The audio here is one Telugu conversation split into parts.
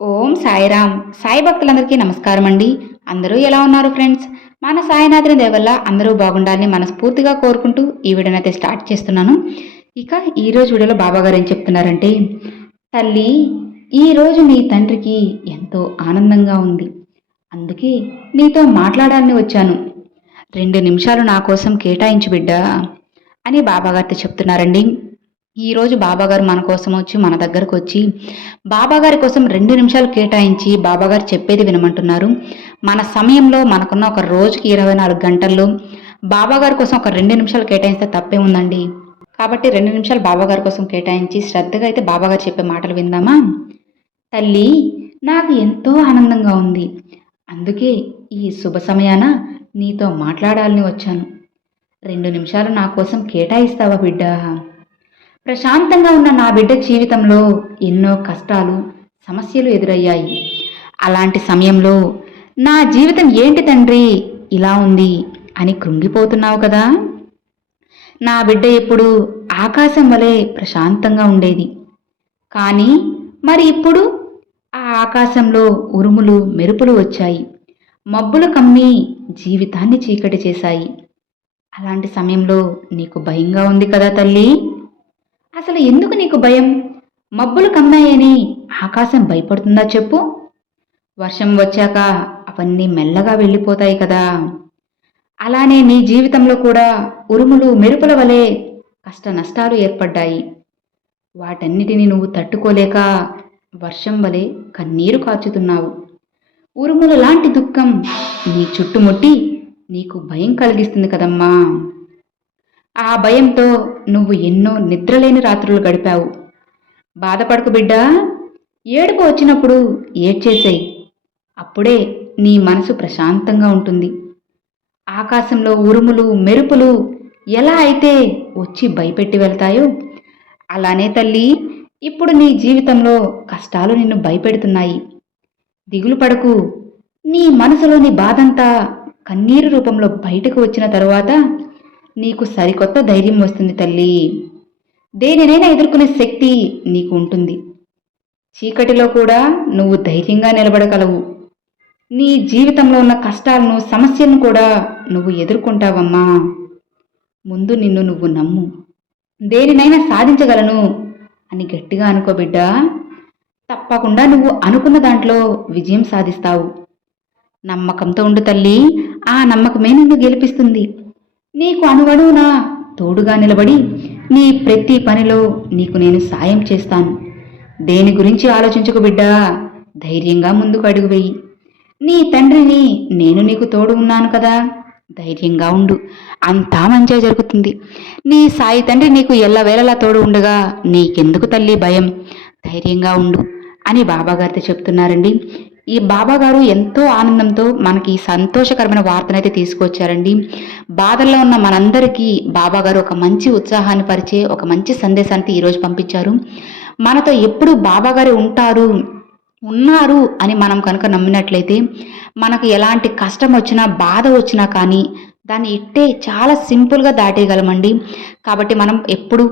ఓం సాయిరామ్. సాయి భక్తులందరికీ నమస్కారం అండి అందరూ ఎలా ఉన్నారు ఫ్రెండ్స్? మన సాయినాథుని దేవల్ల అందరూ బాగుండాలని మనస్ఫూర్తిగా కోరుకుంటూ ఈ వీడియోని అయితే స్టార్ట్ చేస్తున్నాను. ఇక ఈరోజు వీడియోలో బాబాగారు ఏం చెప్తున్నారంటే తల్లి ఈరోజు నీ తండ్రికి ఎంతో ఆనందంగా ఉంది. అందుకే నీతో మాట్లాడాలని వచ్చాను. రెండు నిమిషాలు నా కోసం కేటాయించు బిడ్డా అని బాబాగారితో చెప్తున్నారండి. ఈరోజు బాబాగారు మన కోసం వచ్చి మన దగ్గరకు వచ్చి బాబాగారి కోసం రెండు నిమిషాలు కేటాయించి బాబాగారు చెప్పేది వినమంటున్నారు. మన సమయంలో మనకున్న ఒక రోజుకి ఇరవై నాలుగు గంటల్లో బాబాగారి కోసం ఒక రెండు నిమిషాలు కేటాయిస్తే తప్పే ఉందండి. కాబట్టి రెండు నిమిషాలు బాబాగారి కోసం కేటాయించి శ్రద్ధగా అయితే బాబాగారు చెప్పే మాటలు విందామా? తల్లి నాకు ఎంతో ఆనందంగా ఉంది. అందుకే ఈ శుభ సమయాన నీతో మాట్లాడాలని వచ్చాను. రెండు నిమిషాలు నా కోసం కేటాయిస్తావా బిడ్డా? ప్రశాంతంగా ఉన్న నా బిడ్డ జీవితంలో ఎన్నో కష్టాలు సమస్యలు ఎదురయ్యాయి. అలాంటి సమయంలో నా జీవితం ఏంటి తండ్రి? ఇలా ఉంది అని కృంగిపోతున్నావు కదా? నా బిడ్డ ఎప్పుడు ఆకాశం వలె ప్రశాంతంగా ఉండేది. కానీ మరి ఇప్పుడు ఆ ఆకాశంలో ఉరుములు మెరుపులు వచ్చాయి. మబ్బులు కమ్మి జీవితాన్ని చీకటి చేశాయి. అలాంటి సమయంలో నీకు భయంగా ఉంది కదా తల్లి? అసలు ఎందుకు నీకు భయం? మబ్బులు కమ్మాయని ఆకాశం భయపడుతుందా చెప్పు. వర్షం వచ్చాక అవన్నీ మెల్లగా వెళ్ళిపోతాయి కదా. అలానే నీ జీవితంలో కూడా ఉరుములు మెరుపుల వలె కష్ట నష్టాలు ఏర్పడ్డాయి. వాటన్నిటిని నువ్వు తట్టుకోలేక వర్షం వలె కన్నీరు కాచుతున్నావు. ఉరుముల లాంటి దుఃఖం నీ చుట్టుముట్టి నీకు భయం కలిగిస్తుంది కదమ్మా. ఆ భయంతో నువ్వు ఎన్నో నిద్రలేని రాత్రులు గడిపావు. బాధపడకు బిడ్డా. ఏడుపు వచ్చినప్పుడు ఏడ్చేసేయి. అప్పుడే నీ మనసు ప్రశాంతంగా ఉంటుంది. ఆకాశంలో ఉరుములు మెరుపులు ఎలా అయితే వచ్చి భయపెట్టి వెళ్తాయో అలానే తల్లి ఇప్పుడు నీ జీవితంలో కష్టాలు నిన్ను భయపెడుతున్నాయి. దిగులు పడకు. నీ మనసులోని బాధంతా కన్నీరు రూపంలో బయటకు వచ్చిన తరువాత నీకు సరికొత్త ధైర్యం వస్తుంది తల్లి. దేనినైనా ఎదుర్కొనే శక్తి నీకు ఉంటుంది. చీకటిలో కూడా నువ్వు ధైర్యంగా నిలబడగలవు. నీ జీవితంలో ఉన్న కష్టాలను సమస్యలను కూడా నువ్వు ఎదుర్కొంటావమ్మా. ముందు నిన్ను నువ్వు నమ్ము. దేనినైనా సాధించగలను అని గట్టిగా అనుకోబిడ్డా తప్పకుండా నువ్వు అనుకున్న దాంట్లో విజయం సాధిస్తావు. నమ్మకంతో ఉండు తల్లి. ఆ నమ్మకమే నిన్ను గెలిపిస్తుంది. నీకు అణువణువునా తోడుగా నిలబడి నీ ప్రతి పనిలో నీకు నేను సాయం చేస్తాను. దేని గురించి ఆలోచించకు బిడ్డా? ధైర్యంగా ముందుకు అడుగు వెయ్యి నీ తండ్రిని నేను నీకు తోడు ఉన్నాను కదా? ధైర్యంగా ఉండు. అంతా మంచిగా జరుగుతుంది. నీ సాయి తండ్రి నీకు ఎల్లవేళలా తోడు ఉండగా నీకెందుకు తల్లి భయం? ధైర్యంగా ఉండు అని బాబాగారితో చెప్తున్నారండి. ఈ బాబాగారు ఎంతో ఆనందంతో మనకి ఈ సంతోషకరమైన వార్తనైతే తీసుకొచ్చారండి. బాధల్లో ఉన్న మనందరికీ బాబాగారు ఒక మంచి ఉత్సాహాన్ని పరిచే ఒక మంచి సందేశాన్ని ఈరోజు పంపించారు. మనతో ఎప్పుడు బాబాగారు ఉంటారు ఉన్నారు అని మనం కనుక నమ్మినట్లయితే మనకు ఎలాంటి కష్టం వచ్చినా బాధ వచ్చినా కానీ దాన్ని ఇట్టే చాలా సింపుల్గా దాటేయగలమండి. కాబట్టి మనం ఎప్పుడు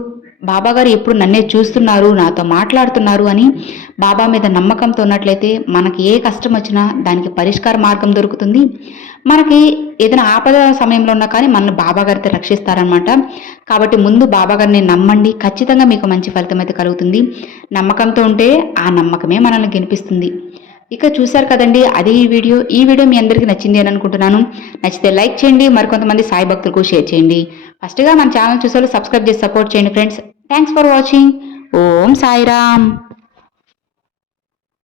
బాబాగారు ఎప్పుడు నన్నే చూస్తున్నారు నాతో మాట్లాడుతున్నారు అని బాబా మీద నమ్మకంతో ఉన్నట్లయితే మనకి ఏ కష్టం వచ్చినా దానికి పరిష్కార మార్గం దొరుకుతుంది. మనకి ఏదైనా ఆపద సమయంలో ఉన్నా కానీ మన బాబా గారితో రక్షిస్తారనమాట కాబట్టి ముందు బాబా గారిని నమ్మండి. ఖచ్చితంగా మీకు మంచి ఫలితం అయితే కలుగుతుంది. నమ్మకంతో ఉంటే ఆ నమ్మకమే మనల్ని గెలిపిస్తుంది. ఇక చూశారు కదండి అదే ఈ వీడియో. ఈ వీడియో మీ అందరికీ నచ్చింది అని అనుకుంటున్నాను. నచ్చితే లైక్ చేయండి మరికొంతమంది సాయి భక్తులకు షేర్ చేయండి. ఫస్ట్గా మన ఛానల్ చూసే సబ్స్క్రైబ్ చేసి సపోర్ట్ చేయండి friends. Thanks for watching. Om Sairam.